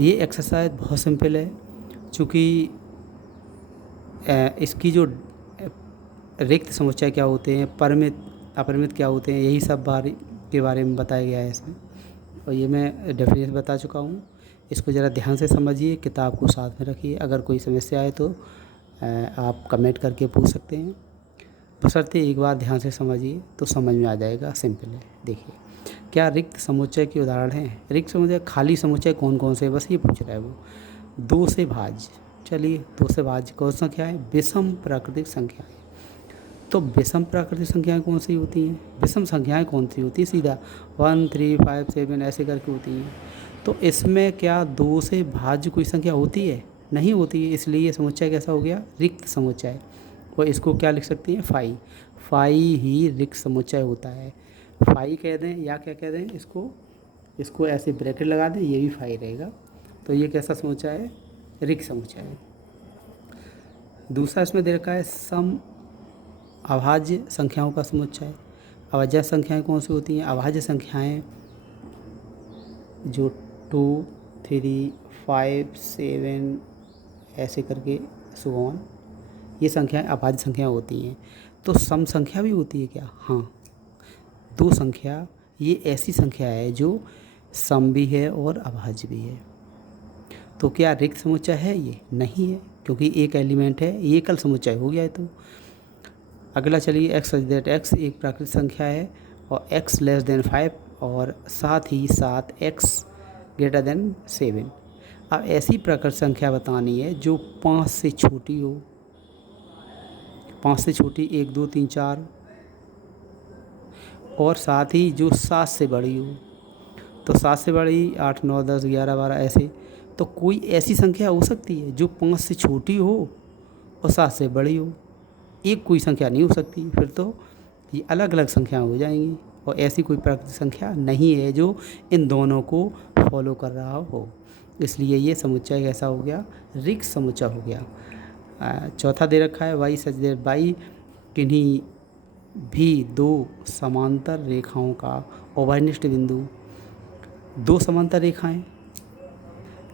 ये एक्सरसाइज बहुत सिंपल है, चूँकि इसकी जो रिक्त समुच्चय क्या होते हैं, परिमित अपरिमित क्या होते हैं, यही सब के बारे में बताया गया है इसमें। और ये मैं डेफिनेशन बता चुका हूँ। इसको ज़रा ध्यान से समझिए, किताब को साथ में रखिए। अगर कोई समस्या आए तो आप कमेंट करके पूछ सकते हैं। बशर्ते एक बार ध्यान से समझिए तो समझ में आ जाएगा, सिंपल है। देखिए, क्या रिक्त समुच्चय के उदाहरण हैं? रिक्त समुच्चय, खाली समुच्चय कौन कौन से, बस ये पूछ रहा है वो। दो से भाज्य, चलिए दो से भाज्य कौन सी संख्या है? विषम प्राकृतिक संख्याएं। तो विषम प्राकृतिक संख्याएं कौन सी होती हैं? विषम संख्याएं कौन सी होती हैं? सीधा 1 3 5 7 ऐसे करके होती हैं। तो इसमें क्या दो से भाज्य कोई संख्या होती है? नहीं होती है, इसलिए ये समुच्चय कैसा हो गया? रिक्त समुच्चय। और इसको क्या लिख सकती हैं? फाई। फाई ही रिक्त समुच्चय होता है। फाई कह दें या क्या कह दें इसको, इसको ऐसे ब्रैकेट लगा दें, ये भी फाई रहेगा। तो ये कैसा समुच्चय है? रिक्त समुच्चय है। दूसरा इसमें दे रखा है सम अभाज्य संख्याओं का समुच्चय। अभाज्य संख्याएं कौन सी होती हैं? अभाज्य संख्याएं जो 2 3 5 7 ऐसे करके सुगौन, ये संख्याएं अभाज्य संख्या होती हैं। तो सम संख्या भी होती है क्या? हाँ, दो संख्या ये ऐसी संख्या है जो सम भी है और अभाज्य भी है। तो क्या रिक्त समुच्चय है? ये नहीं है, क्योंकि एक एलिमेंट है, ये एकल समुच्चय हो गया है। तो अगला चलिए, एक्स सच दैट एक्स एक प्राकृतिक संख्या है और एक्स लेस देन 5 और साथ ही साथ एक्स ग्रेटर देन 7। अब ऐसी प्राकृतिक संख्या बतानी है जो 5 से छोटी हो। 5 से छोटी 1 2 3 4, और साथ ही जो 7 से बड़ी हो। तो 7 से बड़ी 8 9 10 11 12 ऐसे। तो कोई ऐसी संख्या हो सकती है जो 5 से छोटी हो और 7 से बड़ी हो। एक कोई संख्या नहीं हो सकती, फिर तो ये अलग अलग संख्या हो जाएंगी। और ऐसी कोई प्राकृतिक संख्या नहीं है जो इन दोनों को फॉलो कर रहा हो। इसलिए ये समुच्चय कैसा हो गया? रिक्त समुच्चय हो गया। चौथा दे रखा है वाई सच दैट वाई किन्हीं भी दो समांतर रेखाओं का ओवरनिष्ठ बिंदु। दो समांतर रेखाएं,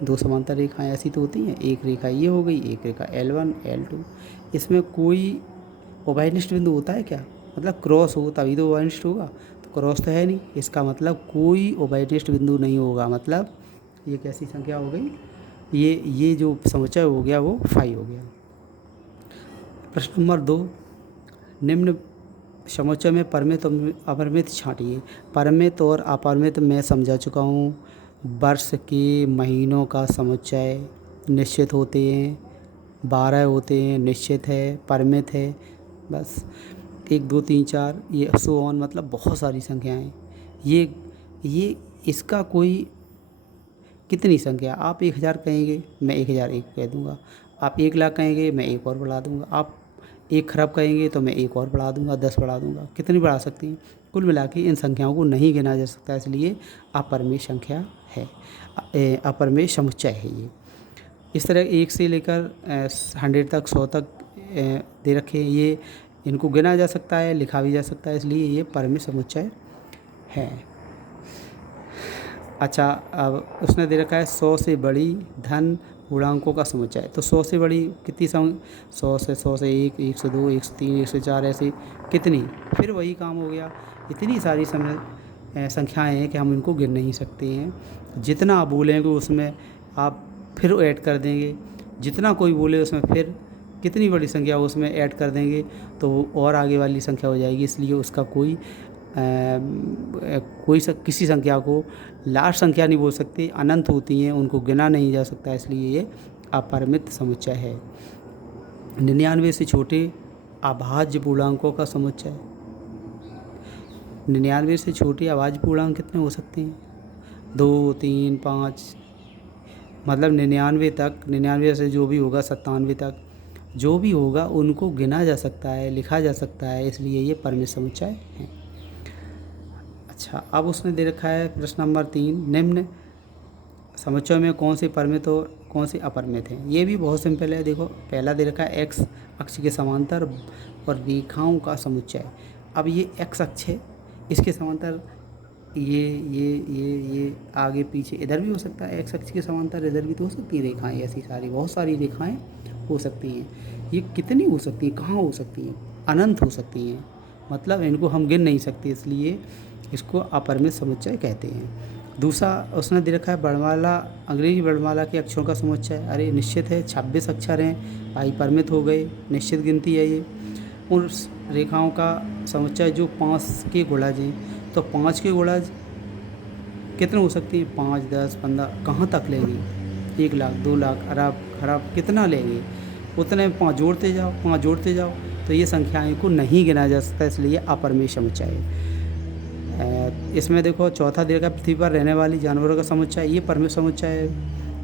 दो समांतर रेखाएं ऐसी तो होती हैं। एक रेखा ये हो गई, एक रेखा L1 L2। इसमें कोई उभयनिष्ठ बिंदु होता है क्या? मतलब क्रॉस हो तभी तो उभयनिष्ठ होगा। तो क्रॉस तो है नहीं, इसका मतलब कोई उभयनिष्ठ बिंदु नहीं होगा। मतलब ये कैसी संख्या हो गई? ये जो समुच्चय हो गया वो फाई हो गया। प्रश्न नंबर 2, निम्न समुच्चय में परिमित और अपरिमित छांटिए। परिमित और अपरिमित मैं समझा चुका हूँ। वर्ष के महीनों का समुच्चय निश्चित होते हैं, 12 होते हैं, निश्चित है, परिमित है। बस 1 2 3 4 ये सो ऑन, मतलब बहुत सारी संख्याएं। ये इसका कोई कितनी संख्या, आप 1000 कहेंगे मैं 1001 कह दूंगा। आप 1 लाख कहेंगे मैं एक और बढ़ा दूंगा। आप 1 खरब कहेंगे तो मैं एक और बढ़ा दूंगा, 10 बढ़ा दूंगा। कितनी बढ़ा सकती हैं? कुल मिला के इन संख्याओं को नहीं गिना जा सकता, इसलिए अपरिमेय संख्या है, अपरिमेय समुच्चय है ये। इस तरह 1 से लेकर 100 तक, 100 तक दे रखे हैं। ये इनको गिना जा सकता है, लिखा भी जा सकता है, इसलिए ये परिमेय समुच्चय है। अच्छा, अब उसने दे रखा है 100 से बड़ी धन पूर्णांकों का समुच्चय। तो 100 से बड़ी कितनी 100 से 1 1 से 2 1 से 3 1 से 4 ऐसी कितनी? फिर वही काम हो गया। इतनी सारी संख्याएं हैं कि हम इनको गिन नहीं सकते हैं। जितना आप बोलेंगे उसमें आप फिर ऐड कर देंगे, जितना कोई बोले उसमें फिर कितनी बड़ी संख्या उसमें ऐड कर देंगे तो वो और आगे वाली संख्या हो जाएगी। इसलिए उसका किसी संख्या को लास्ट संख्या नहीं बोल सकते, अनंत होती हैं, उनको गिना नहीं जा सकता, इसलिए ये अपरिमित समुच्चय है। 99 से छोटे अभाज्य पूर्णांकों का समुच्चय। 99 से छोटे अभाज्य पूर्णांक कितने हो सकते हैं? 2 3 5, मतलब 99 तक, 99 से जो भी होगा 97 तक जो भी होगा उनको गिना जा सकता है, लिखा जा सकता है, इसलिए ये परिमित समुच्चय है। अच्छा, अब उसने दे रखा है प्रश्न नंबर 3, निम्न समुच्चय में कौन से परिमित और कौन से अपरिमित हैं? ये भी बहुत सिंपल है। देखो, पहला दे रखा है एक्स अक्ष के समांतर और रेखाओं का समुच्चय। अब ये एक्स अक्ष है, इसके समांतर ये आगे पीछे इधर भी हो सकता है, एक्स अक्ष के समांतर इधर भी तो हो सकती हैं रेखाएं, ऐसी सारी बहुत सारी रेखाएं हो सकती हैं। ये कितनी हो सकती हैं, कहाँ हो सकती हैं, अनंत हो सकती हैं, मतलब इनको हम गिन नहीं सकते, इसलिए इसको अपरिमित समुच्चय कहते हैं। दूसरा उसने दे रखा है वर्णमाला, अंग्रेजी वर्णमाला के अक्षरों का समुच्चय। अरे निश्चित है 26 अक्षर हैं भाई, परिमित हो गए, निश्चित गिनती है ये। उस रेखाओं का समुच्चय जो 5 के गुणज हैं, तो 5 के गुणज कितने हो सकती हैं, 5, 10, 15, कहाँ तक लेंगे, 1 लाख, 2 लाख, अरब खरब, कितना लेंगे, उतने 5 जोड़ते जाओ, 5 जोड़ते जाओ, तो ये संख्याएं को नहीं गिना जा सकता, इसलिए अपरिमेय समुच्चय है। इसमें देखो चौथा दे रखा है पृथ्वी पर रहने वाली जानवरों का समुच्चय, ये परिमेय समुच्चय है,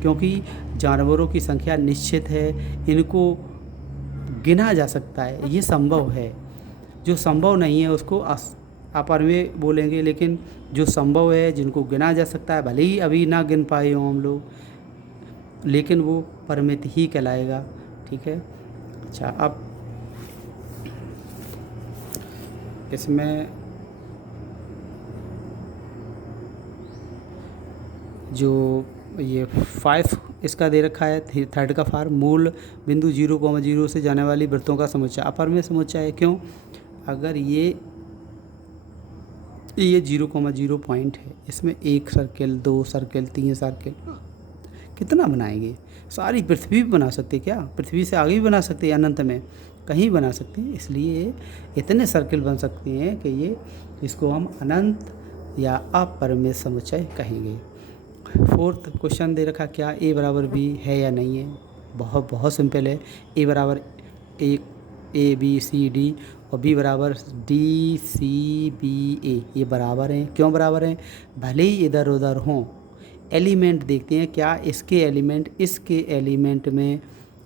क्योंकि जानवरों की संख्या निश्चित है, इनको गिना जा सकता है, ये संभव है। जो संभव नहीं है उसको अपरिमेय बोलेंगे, लेकिन जो संभव है, जिनको गिना जा सकता है, भले ही अभी ना गिन पाए हों हम लोग, लेकिन वो परिमित ही कहलाएगा। ठीक है। अच्छा, अब इसमें जो ये 5 इसका दे रखा है, थर्ड का फार, मूल बिंदु 0,0 से जाने वाली वृत्तों का समुच्चय अपरिमेय समुच्चय है। क्यों? अगर ये 0,0 पॉइंट है, इसमें 1 सर्किल, 2 सर्किल, 3 सर्किल, कितना बनाएंगे, सारी पृथ्वी भी बना सकते, क्या पृथ्वी से आगे भी बना सकते हैं, अनंत में कहीं बना सकते हैं, इसलिए इतने सर्किल बन सकते हैं कि ये इसको हम अनंत या अपरिमेय समुच्चय कहेंगे। फोर्थ क्वेश्चन दे रखा, क्या ए बराबर बी है या नहीं है? बहुत बहुत सिंपल है। ए बराबर ए बी सी डी और बी बराबर डी सी बी ए, ये बराबर हैं। क्यों बराबर हैं? भले ही इधर उधर हों, एलिमेंट देखते हैं, क्या इसके एलिमेंट इसके एलिमेंट में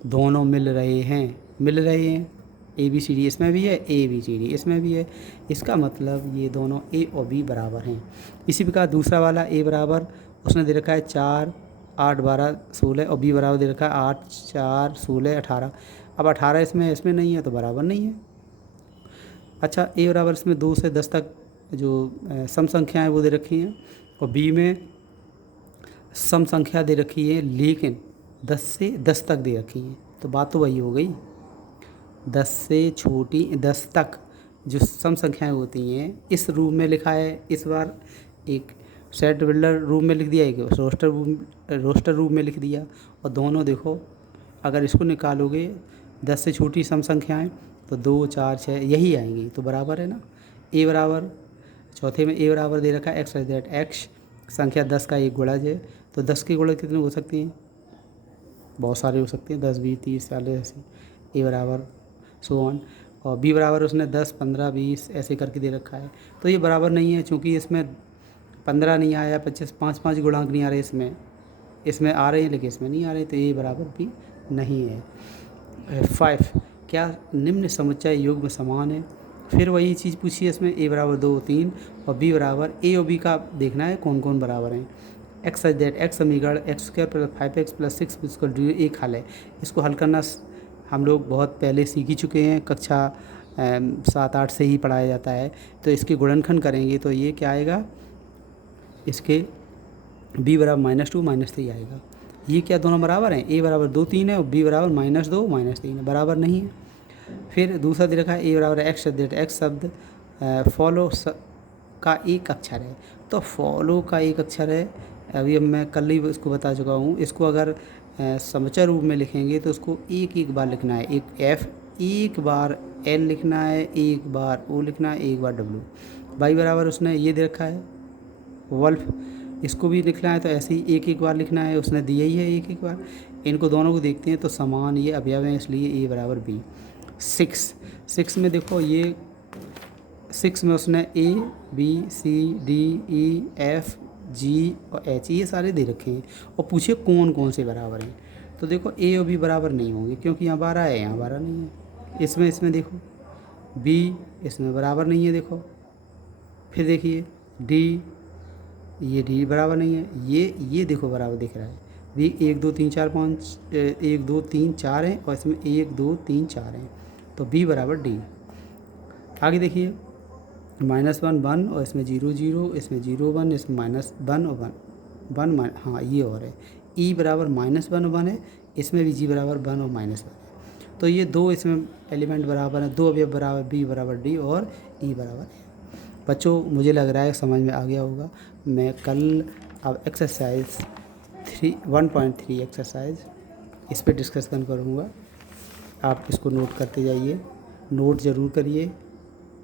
दोनों मिल रहे हैं, मिल रहे हैं। ए बी सी डी इसमें भी है, ए बी सी डी इसमें भी है, इसका मतलब ये दोनों ए और बी बराबर हैं। इसी प्रकार दूसरा वाला ए बराबर उसने दे रखा है 4, 8, 12, 16 और बी बराबर दे रखा है 8, 4, 16, 18। अब 18 इसमें नहीं है तो बराबर नहीं है। अच्छा, ए बराबर इसमें 2 से 10 तक जो सम संख्याएँ वो दे रखी हैं, और बी में सम संख्या दे रखी है लेकिन 10 से 10 तक दे रखी है, तो बात तो वही हो गई। 10 से छोटी 10 तक जो सम संख्याएं होती हैं, इस रूप में लिखा है, इस बार एक सेट बिल्डर रूप में लिख दिया, एक रोस्टर रूप में लिख दिया, और दोनों देखो अगर इसको निकालोगे 10 से छोटी सम संख्याएं तो 2, 4, 6 यही आएंगी, तो बराबर है ना। ए बराबर, चौथे में ए बराबर दे रखा है एक्स दैट एक्स संख्या 10 का एक गुणज है, तो 10 के गुणज कितने हो सकती हैं? बहुत सारे हो सकते हैं, 10, 20, 30, 40 ऐसे। ए बराबर सो ऑन, और बी बराबर उसने 10, 15, 20 ऐसे करके दे रखा है, तो ये बराबर नहीं है, क्योंकि इसमें 15 नहीं आया, 25, 5 गुणांक नहीं आ रहे, इसमें आ रहे हैं लेकिन इसमें नहीं आ रहे, तो ये बराबर भी नहीं है। 5, क्या निम्न समुच्चय योग में समान है? फिर वही चीज़ पूछी है इसमें, ए बराबर 2, 3 और बी बराबर, ए और बी का देखना है कौन कौन बराबर हैं। एक्स सच दैट एक्स समीकरण x² + 5x + 6 = 0 एक हल है। इसको हल करना हम लोग बहुत पहले सीख ही चुके हैं, कक्षा 7, 8 से ही पढ़ाया जाता है। तो इसके गुणनखंड करेंगे तो ये क्या आएगा, इसके b बराबर -2 -3 आएगा। ये क्या दोनों बराबर हैं? a बराबर 2, 3 है और b बराबर -2 -3 है, बराबर नहीं है। फिर दूसरा दे रखा है a बराबर x शब्द, x शब्द फॉलो का एक अक्षर है, तो फॉलो का एक अक्षर है। अभी अब मैं कल ही इसको बता चुका हूँ। इसको अगर समुच्चय रूप में लिखेंगे तो उसको एक बार लिखना है, एक f, एक बार l लिखना है, एक बार o लिखना है, एक बार w। y बराबर उसने ये दे रखा है वल्फ, इसको भी लिखना है तो ऐसे ही एक बार लिखना है, उसने दिया ही है एक बार। इनको दोनों को देखते हैं तो समान ये अवयव हैं, इसलिए a बराबर b। 6 में देखो, ये 6 में उसने a b c d e f g और h ये सारे दे रखे हैं, और पूछे कौन कौन से बराबर हैं, तो देखो a और b बराबर नहीं होंगे, क्योंकि यहाँ 12 है, यहाँ 12 नहीं है। इसमें देखो b इसमें बराबर नहीं है, देखो फिर देखिए d, ये d बराबर नहीं है, ये देखो बराबर दिख रहा है b, 1 2 3 4 5 1 2 3 4 हैं, और इसमें 1 2 3 4 हैं, तो b बराबर d। आगे देखिए -1 1 और इसमें 0 0, इसमें 0 1, इसमें -1 और 1 1 हाँ ये और है। ई बराबर -1 1 है, इसमें भी जी बराबर 1 और -1 है। तो ये दो इसमें एलिमेंट बराबर हैं, दो अवयव बराबर, बी बराबर डी और ई बराबर है। बच्चों मुझे लग रहा है समझ में आ गया होगा। मैं कल अब एक्सरसाइज 1.3 एक्सरसाइज इस पर डिस्कशन करूँगा। आप इसको नोट करते जाइए, नोट ज़रूर करिए।